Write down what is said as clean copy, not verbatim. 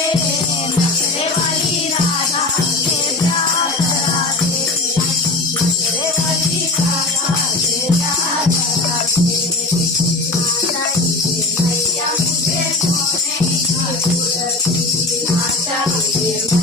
नखरे वाली राधा के प्यार राधे, नखरे वाली राधा के प्यार राधे। मैया मुझे सोने की ना चाहिए